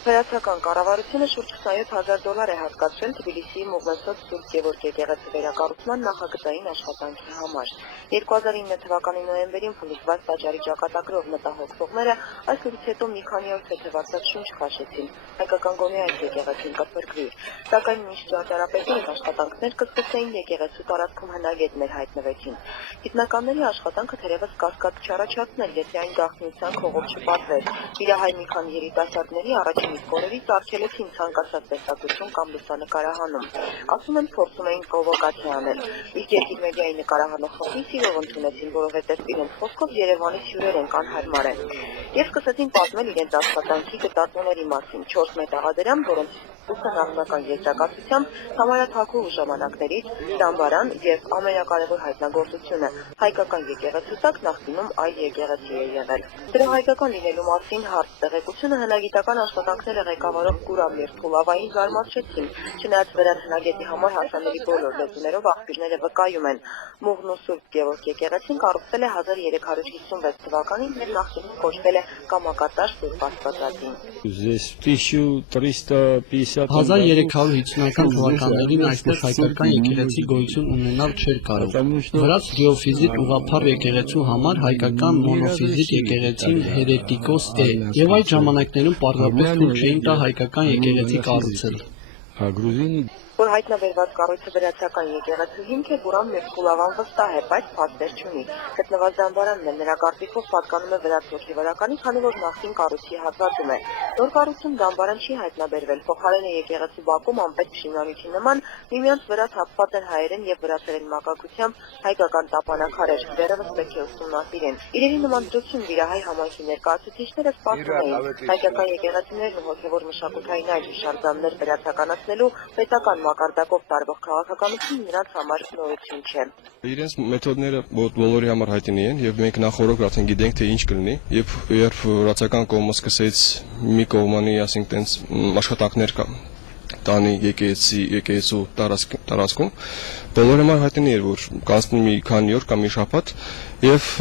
Վերացական կառավարությունը շուրջ $27,000 է հատկացրել Թբիլիսիի Մուղնեսոտ Սուրբ Գևորգ եկեղեցի վերակառուցման նախագծային աշխատանքի համար։ 2009 թվականի նոյեմբերին փլուզված տաճարի ճակատագրով մտահոգվողները այս լուրից հետո մի քանի օր թեթևացած շունչ քաշեցին։ Հայկական գոնե այս եկեղեցին կփրկվի։ Սակայն մինչ ճարտարապետի աշխատանքներ կսկսեին, եկեղեցու տարածքում հնագետներ հայտնվեցին։ Գիտնականների աշխատանքը թերևս կասկած չառաջացներ, եթե այն գաղտնիության քողով չպատվեր։ Իրահայ մի քանի երիտասարդների առաջին իսկ օրերից արգելեցին ցանկացած տեսակցություն կամ լուսանկարահանում։ Ասում են փորձում էին պրովոկացիա անել։ Իսկ երկիր մեդիայի նկարահանող խմբի սիրով ընդունեցին, որովհետև իրենց խոսքով Երևանի հյուրեր են կանհարմար են։ Եվ սկսեցին պատմել իրենց աշխատանքի գտածոների մասին 4 մետաղադրամ, որոնց ուսը նախնական եզրակացությամբ համարյա թագուհու ժամանակներից դամբարան եւ ամենակարևոր հայտնագործությունը հայկական եկեղեցու տակ նախկինում այլ եկեղեցի է եղել։ Դրա հայկական լինելու մասին հարց տեղեկությունը հնագիտական աշխատանքները ղեկավարող Գուրամ Երթուլավային զարմացրեցին, չնայած վրաց հնագետի համար հասանելի բոլոր լեզուներով աղբյուրները վկայում են։ Մուղն ու Սուրբ Գևորգ եկեղեցին կառուցվել է 1356 թվականին եւ նախկինում կոչվել է Կամակատար Սուրբ Աստվածածին։ 1350-ական թվականներին այստեղ հայկական եկեղեցի գոյություն ունենալ չէր կարող։ Վրաց գեոֆիզիտ ուղղափառ եկեղեցու համար հայկական մոնոֆիզիտ եկեղեցին հերետիկոս է, եւ այդ ժամանակներում պարզապես թույլ չէին տա հայկական եկեղեցի կառուցել։ Որ հայտնաբերված կառույցը վրացական եկեղեցու հիմք է, Գուրամ Երթուլավան վստահ է, բայց փաստեր չունի։ Գտնված դամբարանն էլ նրա կարծիքով պատկանում է վրաց հոգևորականի, քանի որ նախկին կառույցի հատվածում է։ Նոր կառույցում դամբարան չի հայտնաբերվել, փոխարեն է եկեղեցու բակում անպետք շինանյութի նման միմյանց վրաց հապված են հայերեն եւ վրացերեն մակագրությամբ հայկական տապանակարեր, դեռևս պետք է ուսումնասիրեն։ Իրերի նման դրություն վիրահայ համայնքի ներկայացուցիչները սպասում էին հայկական եկեղեցիներն ու հոգևոր մշակութային այլ հուշարձաններ վրացականացնելու պետական մակարդակով տարվող քաղաքականությունը նրանց համար նորություն չէ։ Իրենց մեթոդները բոլորի համար հայտնի են եւ մենք նախորդ արդեն գիտենք թե ինչ կլինի, երբ վրացական կողմը սկսեց մի կողմանի, ասենք, տենց աշխատանքներ տանի եկեղեցու տարածքում, բոլորի համար հայտնի էր, որ կանցնի մի քանի օր կամ մի շաբաթ եւ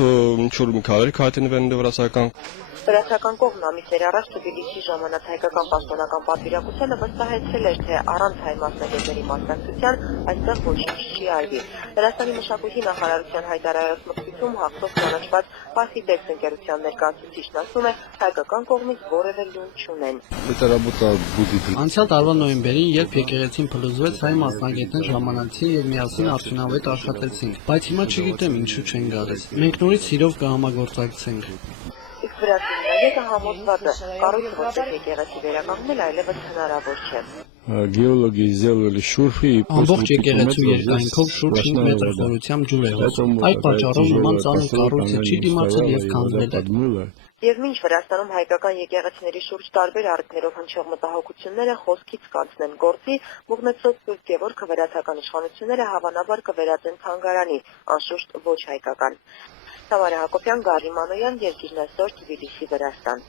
ինչ որ մի քարեր հայտնվեն վրացական։ Վրացական կողմն ամիսներ առաջ Թբիլիսի ժամանած հայկական պաշտոնական պատվիրակությանը վստահեցրել էր, թե առանց հայ մասնագետների մասնակցության այստեղ ոչինչ չի արվի։ Վրաստանի մշակույթի նախարարության հայտարարած մրցույթում հաղթող ճանաչված Փասիտեքս ընկերության ներկայացուցիչն ասում է, հայկական կողմից որևէ լուն չունեն։ Անցյալ տարվա նոյեմբերին, երբ եկեղեցին փլուզվեց, հայ մասնագետներ ժամանեցին եւ միասին արդյունավետ աշխատեցին, բայց հիմա չգիտեմ ինչու չեն գալիս։ Մենք նորից սիրով կհամագործակցենք։ Իսկ վրացի հնագետը համոզված է, կառույցը որպես եկեղեցի վերականգնել այլևս հնարավոր չէ։ Ամբողջ եկեղեցու երկայնքով շուրջ 5 մետր խորությամբ ջուր է հոսում։ Այդ պատճառով նման ծանր կառույցը չի դիմացել եւ քանդվել է։ Եվ մինչ Վրաստանում հայկական եկեղեցիների շուրջ տարբեր առիթներով հնչող մտահոգությունները խոսքից կանցնեն գործի, Մուղնեցոտ Սուրբ Գևորգը վրացական իշխանությունները հավանաբար կվերածեն թանգարանի, անշուշտ ոչ հայկական։ Թամարա Հակոբյան, Գարի Մանոյան, Երկիրն այսօր, Թբիլիսի, Վրաստան։